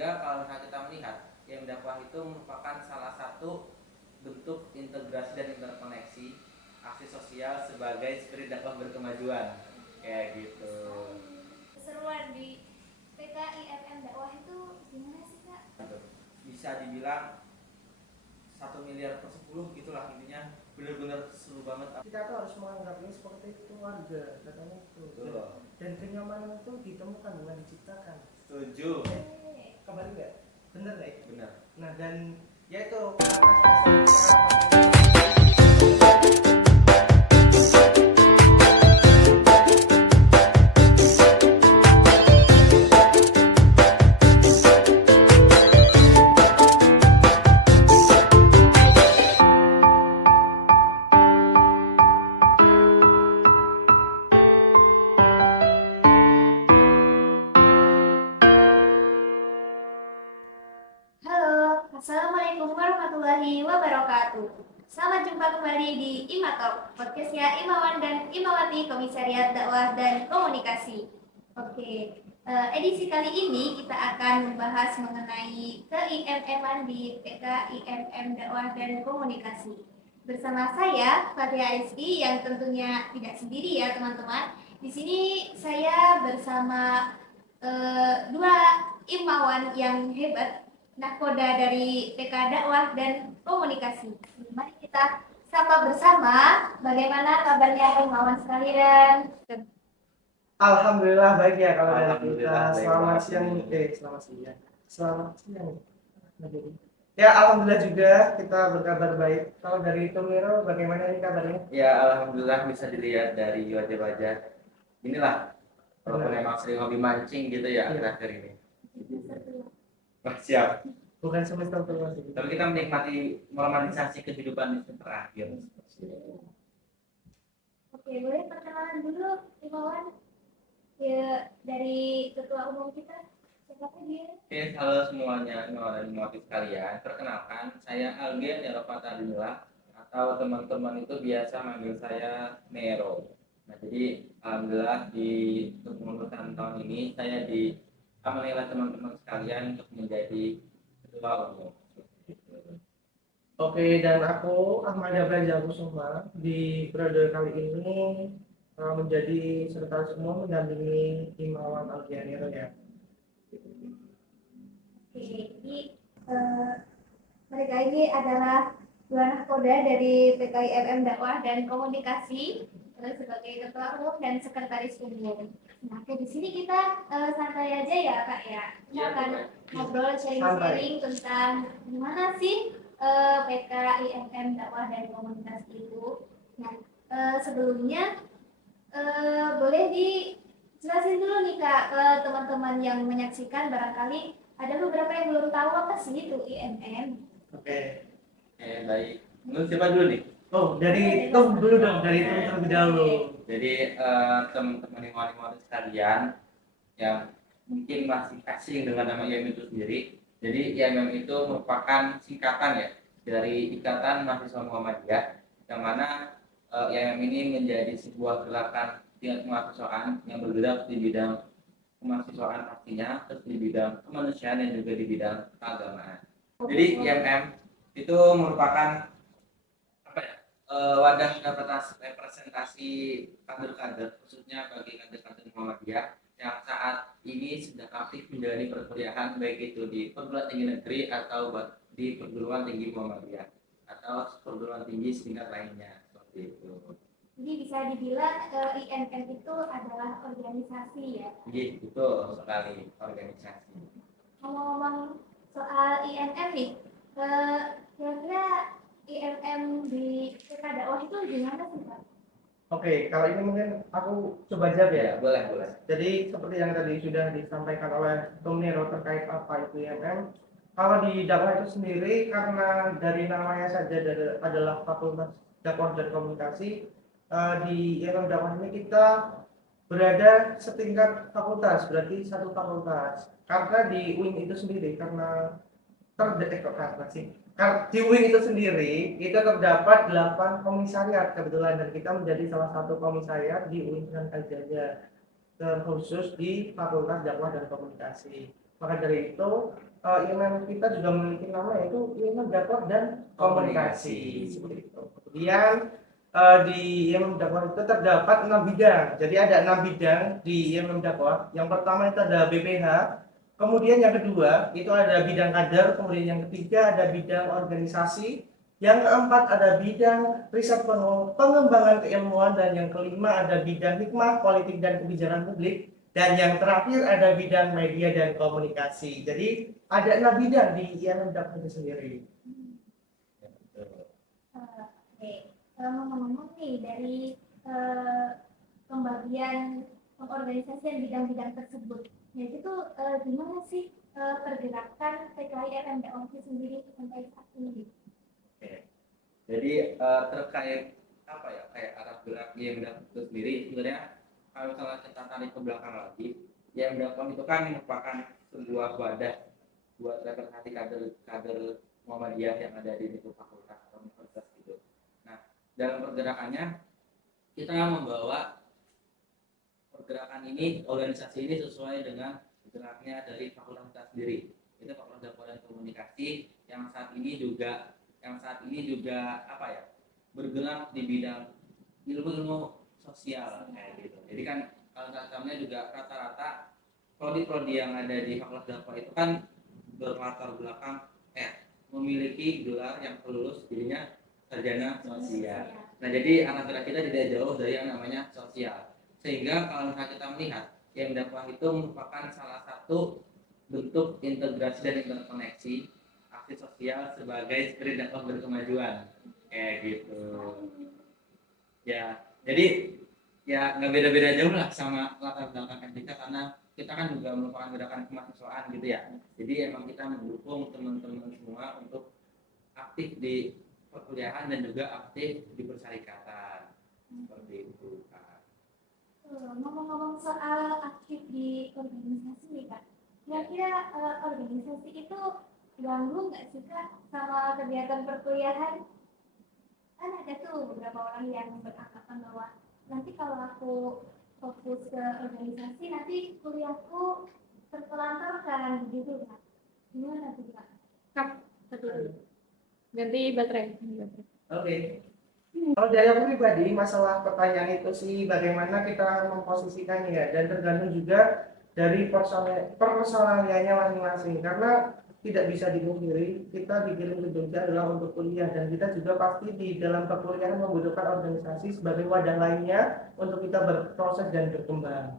sehingga kalau misalnya kita melihat IM dakwah itu merupakan salah satu bentuk integrasi dan interkoneksi aksi sosial sebagai spirit dakwah berkemajuan kayak gitu. Keseruan di PKIMM dakwah itu gimana sih Kak? Bisa dibilang 1 miliar per 10 gitulah, intinya benar-benar seru banget. Kita tuh harus menganggap ini seperti keluarga, katanya itu. Dan kenyamanan itu ditemukan bukan diciptakan. Setuju. Kabar enggak? Bener nggak? Benar. Nah, dan ya itu Assalamualaikum warahmatullahi wabarakatuh. Selamat jumpa kembali di Imatalk, podcastnya Imawan dan Imawati Komisariat Dakwah dan Komunikasi. Oke, edisi kali ini kita akan membahas mengenai ke-IMM-an di PKIMM Dakwah dan Komunikasi. Bersama saya, Fathia Rizky, yang tentunya tidak sendiri ya teman-teman. Di sini saya bersama dua Imawan yang hebat, Nakoda dari PK Dakwah dan Komunikasi. Mari kita sapa bersama bagaimana kabarnya Imawan sekalian. Alhamdulillah baik ya kalau dari kita. Selamat siang. Selamat siang. Ya, alhamdulillah juga kita berkabar baik. Kalau dari Tomiro bagaimana nih kabarnya? Ya, alhamdulillah bisa dilihat dari wajah-wajah. Inilah walaupun memang sering hobi mancing gitu ya akhir-akhir ini. Siap. Bukan semester terus. Tapi kita menikmati normalisasi kehidupan itu terakhir. Oke, boleh perkenalan dulu Imawan ya, dari ketua umum kita. Siapa dia? Oke, halo semuanya, Imawan dan sekalian. Perkenalkan, saya Algen Yarofat Adinullah, atau teman-teman itu biasa manggil saya Nero. Nah, jadi alhamdulillah di kepengurusan tahun ini saya diamanahi oleh teman-teman sekalian untuk menjadi ketua umum. Oke, dan aku Ahmad Abra Kusuma di periode kali ini menjadi sekretaris umum mendampingi Imawan Algianiro ya. Oke, jadi mereka ini adalah dua nakoda dari PKIMM Dakwah dan Komunikasi sebagai ketua umum dan sekretaris umum. Nah, di sini kita santai aja ya Kak ya. Kita akan ngobrol sharing-sharing tentang gimana sih PKIMM Dakwah dan Komunikasi itu. Nah, sebelumnya boleh dijelasin dulu nih Kak ke teman-teman yang menyaksikan, barangkali ada beberapa yang belum tahu apa sih itu IMM. Oke, baik. Menurut siapa dulu nih? Oh, dari Tom dulu dong, dari Tom terlebih dahulu. Jadi teman-teman Imawan sekalian yang mungkin masih asing dengan nama IMM itu sendiri. Jadi IMM itu merupakan singkatan ya dari Ikatan Mahasiswa Muhammadiyah, yang mana IMM ini menjadi sebuah gerakan tingkat kemahasiswaan yang bergerak di bidang kemahasiswaan pastinya, terus di bidang kemanusiaan dan juga di bidang keagamaan. Jadi IMM itu merupakan wadah representasi kader-kader, khususnya bagi kader-kader Muhammadiyah yang saat ini sedang aktif menjalani perkuliahan, baik itu di perguruan tinggi negeri atau di perguruan tinggi Muhammadiyah atau perguruan tinggi setingkat lainnya, seperti itu. Jadi bisa dibilang IMM itu adalah organisasi ya? Iya, betul sekali, organisasi. Ngomong-ngomong soal IMM nih, kira-kira IMM di PK Dakwah itu gimana sih Pak? Oke, kalau ini mungkin aku coba jawab ya. Boleh. Jadi seperti yang tadi sudah disampaikan oleh Tom Nero terkait apa itu IMM. Kalau di dakwah itu sendiri, karena dari namanya saja adalah Fakultas Dakwah dan Komunikasi, di IMM dakwah ini kita berada setingkat fakultas, berarti satu fakultas. Karena di UIN itu sendiri, di UIN itu sendiri itu terdapat 8 komisariat kebetulan, dan kita menjadi salah satu komisariat di UIN Sunan Kalijaga, terkhusus di Fakultas Dakwah dan Komunikasi. Maka dari itu IMM kita juga memiliki nama yaitu IMM Dakwah dan Komunikasi. Seperti itu. Kemudian di IMM Dakwah itu terdapat 6 bidang. Jadi ada 6 bidang di IMM Dakwah. Yang pertama itu ada BPH. Kemudian yang kedua itu ada bidang kader. Kemudian yang ketiga ada bidang organisasi. Yang keempat ada bidang riset pengembangan keilmuan, dan yang kelima ada bidang hikmah, politik dan kebijakan publik, dan yang terakhir ada bidang media dan komunikasi. Jadi ada 6 bidang di IMM Dakwah itu sendiri. Oke, ngomong-ngomong nih dari pembagian pengorganisasian bidang-bidang tersebut, jadi itu gimana sih pergerakan PKI IMM Dakwah itu sendiri sampai saat ini? Oke. Jadi terkait apa ya, kayak arah gerak IMM Dakwah itu sendiri, sebenarnya kalau misalnya kita tarik ke belakang lagi, IMM Dakwah itu kan merupakan sebuah wadah buat representasi kader Muhammadiyah yang ada di itu fakultas atau universitas gitu. Nah, dalam pergerakannya kita membawa pergerakan ini, organisasi ini sesuai dengan geraknya dari fakultas kita sendiri. Itu Fakultas Dakwah dan Komunikasi yang saat ini juga apa ya, bergerak di bidang ilmu sosial kayak gitu. Jadi kan kalau sahamnya juga rata-rata prodi-prodi yang ada di Fakultas Dakwah itu kan berlatar belakang memiliki gelar yang lulus jadinya sarjana sosial. Nah, jadi anak gerak kita tidak jauh dari yang namanya sosial. Sehingga kalau misalnya kita melihat IMM Dakwah itu merupakan salah satu bentuk integrasi dan interkoneksi aksi sosial sebagai spirit dakwah berkemajuan kayak gitu. Ya, jadi ya nggak beda-beda jauh lah sama latar belakang kita, karena kita kan juga merupakan gerakan kemahasiswaan gitu ya. Jadi emang kita mendukung teman-teman semua untuk aktif di perkuliahan dan juga aktif di persyarikatan seperti itu. Ngomong-ngomong soal aktif di organisasi nih Kak, kira-kira organisasi itu ganggu nggak sih Kak sama kegiatan perkuliahan? Kan ada tuh beberapa orang yang beranggapan bahwa nanti kalau aku fokus ke organisasi, nanti kuliahku terpelantarkan gitu Kak. Gimana tuh Kak? Kak, satu dulu. Ganti baterai. Oke. Kalau dari aku pribadi, masalah pertanyaan itu sih bagaimana kita memposisikannya ya, dan tergantung juga dari personaliannya masing-masing. Karena tidak bisa dipungkiri, kita dikirim ke Jogja adalah untuk kuliah, dan kita juga pasti di dalam perkuliahan membutuhkan organisasi sebagai wadah lainnya untuk kita berproses dan berkembang.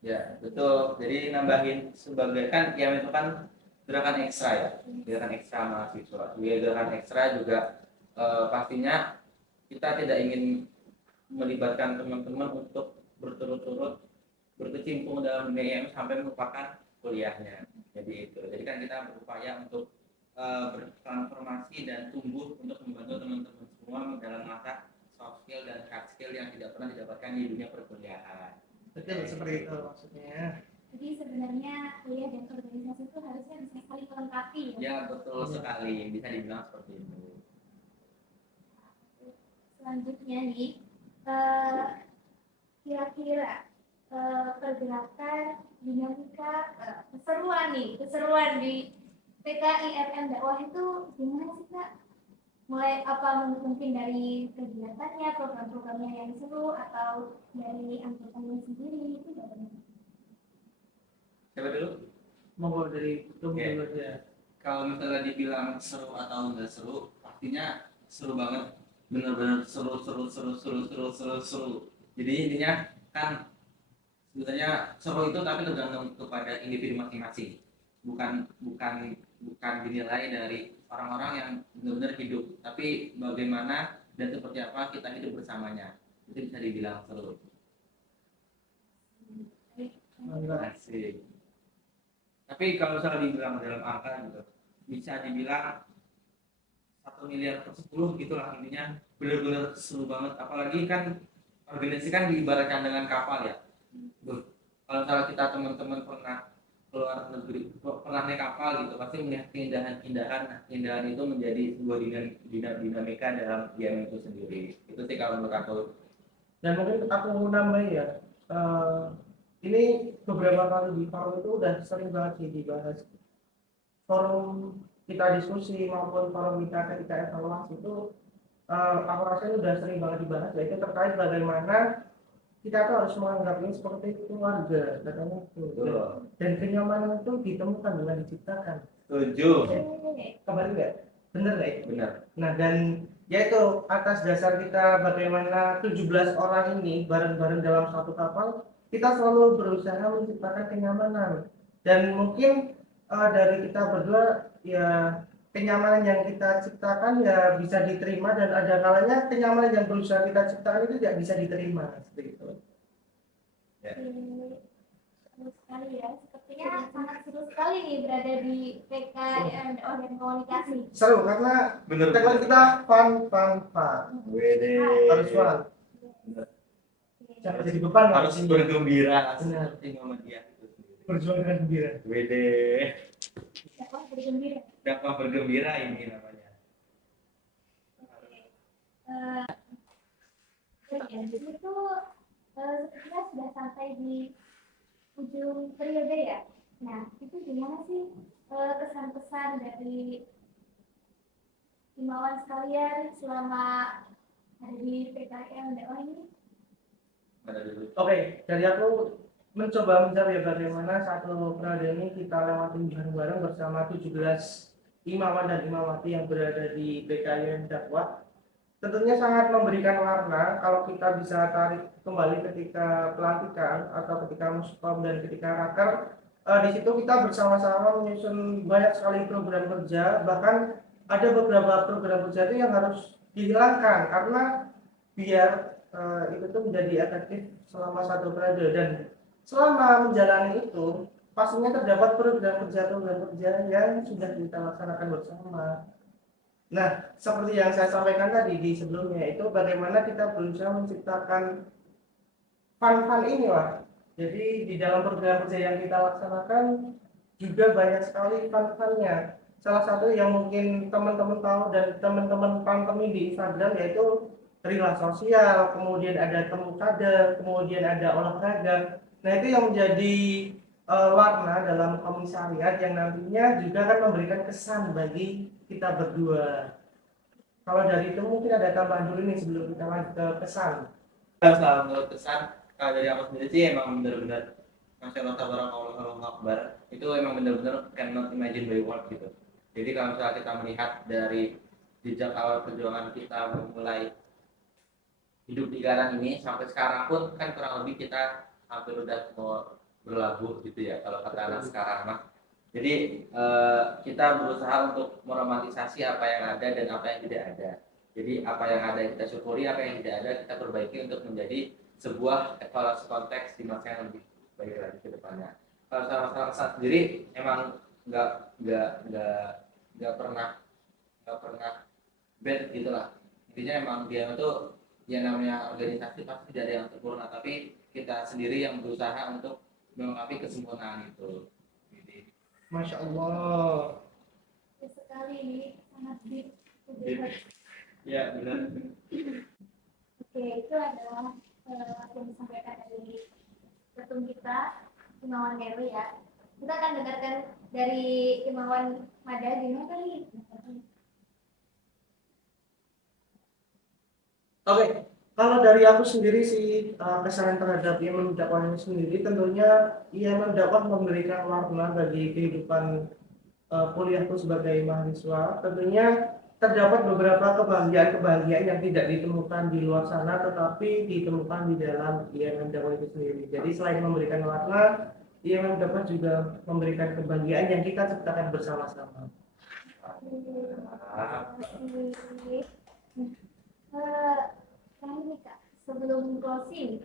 Ya, betul. Jadi nambahin sebagai kan yang itu kan gerakan ekstra ya, gerakan ekstra mahasiswa. Gerakan ekstra juga pastinya kita tidak ingin melibatkan teman-teman untuk berturut-turut berkecimpung dalam dunia sampai melupakan kuliahnya. Jadi itu. Jadi kan kita berupaya untuk bertransformasi dan tumbuh untuk membantu teman-teman semua dalam masa soft skill dan hard skill yang tidak pernah didapatkan di dunia perkuliahan. Betul, seperti itu maksudnya. Jadi sebenarnya kuliah dan organisasi itu harusnya bisa saling melengkapi ya? Ya, betul sekali. Bisa dibilang seperti itu. Selanjutnya nih, kira-kira pergerakan dinamika keseruan di PKI IMM Dakwah itu gimana sih Kak? Mulai apa mungkin dari kegiatannya, program-programnya yang seru, atau dari anggotanya sendiri itu bagaimana? Siapa dulu? Mau dari itu dulu aja. Kalau misalnya dibilang seru atau enggak seru, pastinya seru banget. Benar-benar seru. Jadi intinya kan sebenarnya seru itu tapi tergantung kepada individu masing-masing. Bukan dinilai dari orang-orang yang benar-benar hidup, tapi bagaimana dan seperti apa kita hidup bersamanya. Itu bisa dibilang seru. Asik. Tapi kalau misalnya dibilang dalam angka gitu, bisa dibilang 1 miliar per 10 gitulah, intinya benar-benar seru banget. Apalagi kan organisasi kan diibaratkan dengan kapal ya. Kalau misalnya kita teman-teman pernah keluar negeri, pernah naik kapal gitu, pasti melihat keindahan. Nah, keindahan itu menjadi sebuah dinamika dalam game itu sendiri. Itu sih kalau menurut aku. Dan mungkin aku nambahin ya, ini beberapa kali di forum itu udah sering banget sih dibahas forum kita diskusi maupun forum kita ketika evaluasi itu aku rasa ini udah sering banget dibahas, yaitu terkait bagaimana kita tuh harus menganggap ini seperti keluarga katanya itu. Dan kenyamanan itu ditemukan bukan diciptakan. Setuju. Kabar nggak? Bener nggak? Benar. Nah, dan yaitu atas dasar kita bagaimana 17 orang ini bareng-bareng dalam satu kapal, kita selalu berusaha menciptakan kenyamanan. Dan mungkin dari kita berdua ya kenyamanan yang kita ciptakan ya bisa diterima, dan ada kalanya kenyamanan yang berusaha kita ciptakan itu tidak bisa diterima seperti itu. Ya. Seru sekali ya, sepertinya sangat seru sekali nih berada di PKM dan komunikasi. Seru karena Bener. teman kita fun. Wede. Harus fun. Bener. Jangan jadi beban. Harus bergembira. Benar. Seperti Muhammadiyah itu sendiri. Berjuang dengan gembira. Wede. Dakwah bergembira. Dakwah bergembira ini namanya. Itu sepertinya sudah sampai di ujung periode ya. Nah, itu gimana sih kesan-pesan dari himbauan sekalian selama ada di PKM dakwah ini? Oke, dari aku mencoba menjawab ya bagaimana satu periode ini kita lewatin bareng-bareng bersama 17 imawan dan imawati yang berada di PKM dakwah. Tentunya sangat memberikan warna kalau kita bisa tarik kembali ketika pelantikan atau ketika muskom dan ketika raker. Di situ kita bersama-sama menyusun banyak sekali program kerja, bahkan ada beberapa program kerja itu yang harus dihilangkan karena biar itu tuh menjadi efektif selama satu periode, dan selama menjalani itu pastinya terdapat program kerja yang sudah kita laksanakan bersama. Nah, seperti yang saya sampaikan tadi di sebelumnya itu bagaimana kita berusaha menciptakan fun ini lah. Jadi di dalam program kerja yang kita laksanakan juga banyak sekali fun-funnya. Salah satu yang mungkin teman-teman tahu dan teman-teman pantengin di Instagram yaitu rila sosial, kemudian ada temu kader, kemudian ada olahraga. Nah, itu yang menjadi warna dalam komisariat yang nantinya juga akan memberikan kesan bagi kita berdua. Kalau dari itu mungkin ada tambahan dulu nih sebelum kita lanjut ke pesan. Kalau menurut kesan, kalau dari aku sendiri sih emang benar-benar Masya Allah tabarakallah Allahu Akbar, itu emang benar-benar cannot imagine by word gitu. Jadi kalau misalnya kita melihat dari jejak awal perjuangan kita memulai hidup di Garang ini sampai sekarang pun kan kurang lebih kita hampir udah mau berlabuh gitu ya kalau kata anak sekarang mah. Jadi kita berusaha untuk meromantisasi apa yang ada dan apa yang tidak ada. Jadi apa yang ada kita syukuri, apa yang tidak ada kita perbaiki untuk menjadi sebuah evaluasi konteks di masa yang lebih baik lagi ke depannya. Kalau sama saya sendiri emang nggak pernah bad gitulah. Intinya emang dia itu yang namanya organisasi pasti tidak ada yang sempurna, tapi kita sendiri yang berusaha untuk melengkapi kesempurnaan itu. Masya Allah. Sekali ini sangat deep. Ya benar. Oke, itu adalah yang disampaikan dari ketum kita, Imawan Heru ya. Kita akan dengarkan dari Imawan Mada gimana kali? Oke, kalau dari aku sendiri sih kesan terhadap Yaman dakwah ini sendiri tentunya Yaman dakwah memberikan warna bagi kehidupan kuliahku sebagai mahasiswa. Tentunya terdapat beberapa kebahagiaan yang tidak ditemukan di luar sana, tetapi ditemukan di dalam Yaman dakwah itu sendiri. Jadi selain memberikan warna, Yaman dakwah juga memberikan kebahagiaan yang kita ciptakan bersama-sama. Ini Kak, sebelum closing,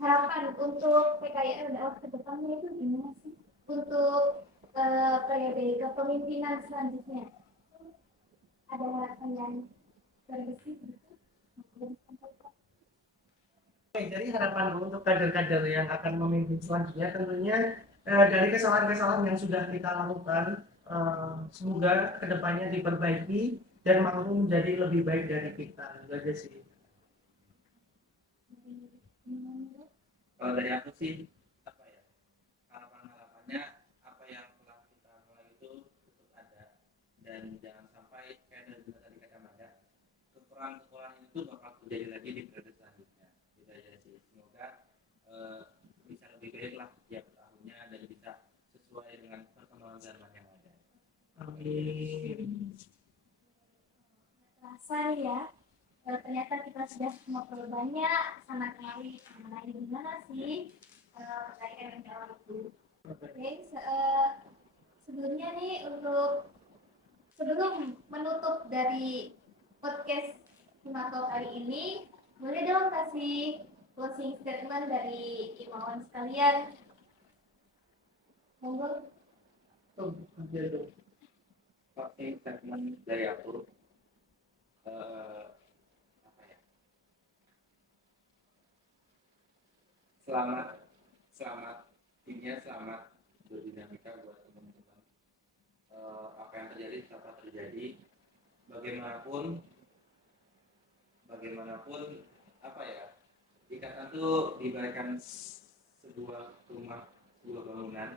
harapan untuk PKIR dakwah ke depannya itu gimana sih? Untuk periode kepemimpinan selanjutnya, ada harapan yang terbesit gitu? Oke, jadi harapan untuk kader-kader yang akan memimpin selanjutnya tentunya dari kesalahan-kesalahan yang sudah kita lakukan, semoga kedepannya diperbaiki dan mampu menjadi lebih baik dari kita. Itu aja sih. Kalau dari aku sih apa ya, harapannya apa yang telah kita mulai itu tetap dan jangan sampai kayak dari tadi kata Mada, kekurangan-kekurangan itu bakal terjadi lagi di periode selanjutnya. Gitu aja sih. Semoga bisa lebih baik lah tiap tahunnya dan bisa sesuai dengan perkembangan zaman yang ada. Amin. Terasa ya, ternyata kita sudah ngobrol banyak sama kali mengenai gimana sih terkait MML itu. Oke, sebelumnya nih sebelum menutup dari podcast Himato kali ini, boleh dong kasih closing statement dari Imawan sekalian. Monggo. Tuh, dia tuh. Oke, statement dari aku apa ya? Selamat timnya, selamat berdinamika buat teman-teman. Apa yang terjadi tetap terjadi. Bagaimanapun apa ya? Ikatan tuh diberikan sebuah rumah, sebuah bangunan,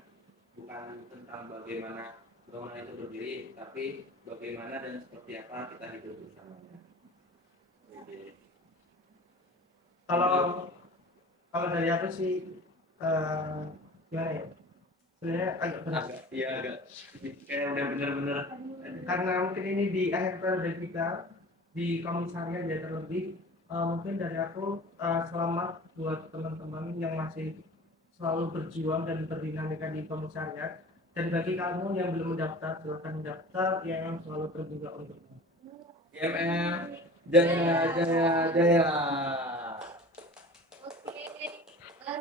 bukan tentang bagaimana bangunan itu berdiri, tapi bagaimana dan seperti apa kita hidup bersamanya. Jadi, Kalau dari aku sih gimana ya? Sebenarnya agak berat agak kayak udah bener-bener karena mungkin ini di akhir periode kita di komisariat ya terlebih. Mungkin dari aku selamat buat teman-teman yang masih selalu berjuang dan berdinamika di komisariat, dan bagi kamu yang belum mendaftar silakan mendaftar, yang selalu terbuka untukmu. IMM jaya. Oke,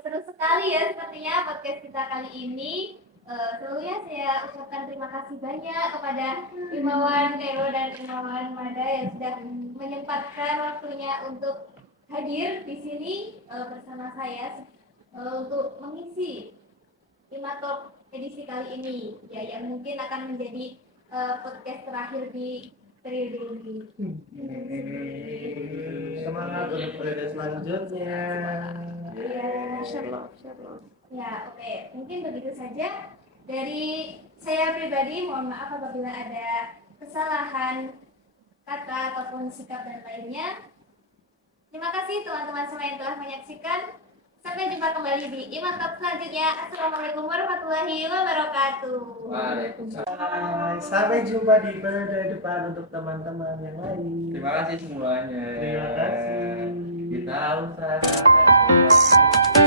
seru sekali ya sepertinya podcast kita kali ini. Sebelumnya saya ucapkan terima kasih banyak kepada Imawan Kairo dan Imawan Mada yang sudah menyempatkan waktunya untuk hadir di sini bersama saya untuk mengisi Imatalk edisi kali ini, ya, yang mungkin akan menjadi podcast terakhir di periode ini. Semangat untuk periode selanjutnya. Ya, ya, oke. Mungkin begitu saja dari saya pribadi. Mohon maaf apabila ada kesalahan kata ataupun sikap dan lainnya. Terima kasih teman-teman semua yang telah menyaksikan. Sampai jumpa kembali di Imatalk selanjutnya. Assalamualaikum warahmatullahi wabarakatuh. Waalaikumsalam. Sampai jumpa di periode depan untuk teman-teman yang lain. Terima kasih semuanya. Terima kasih. Kita usahakan.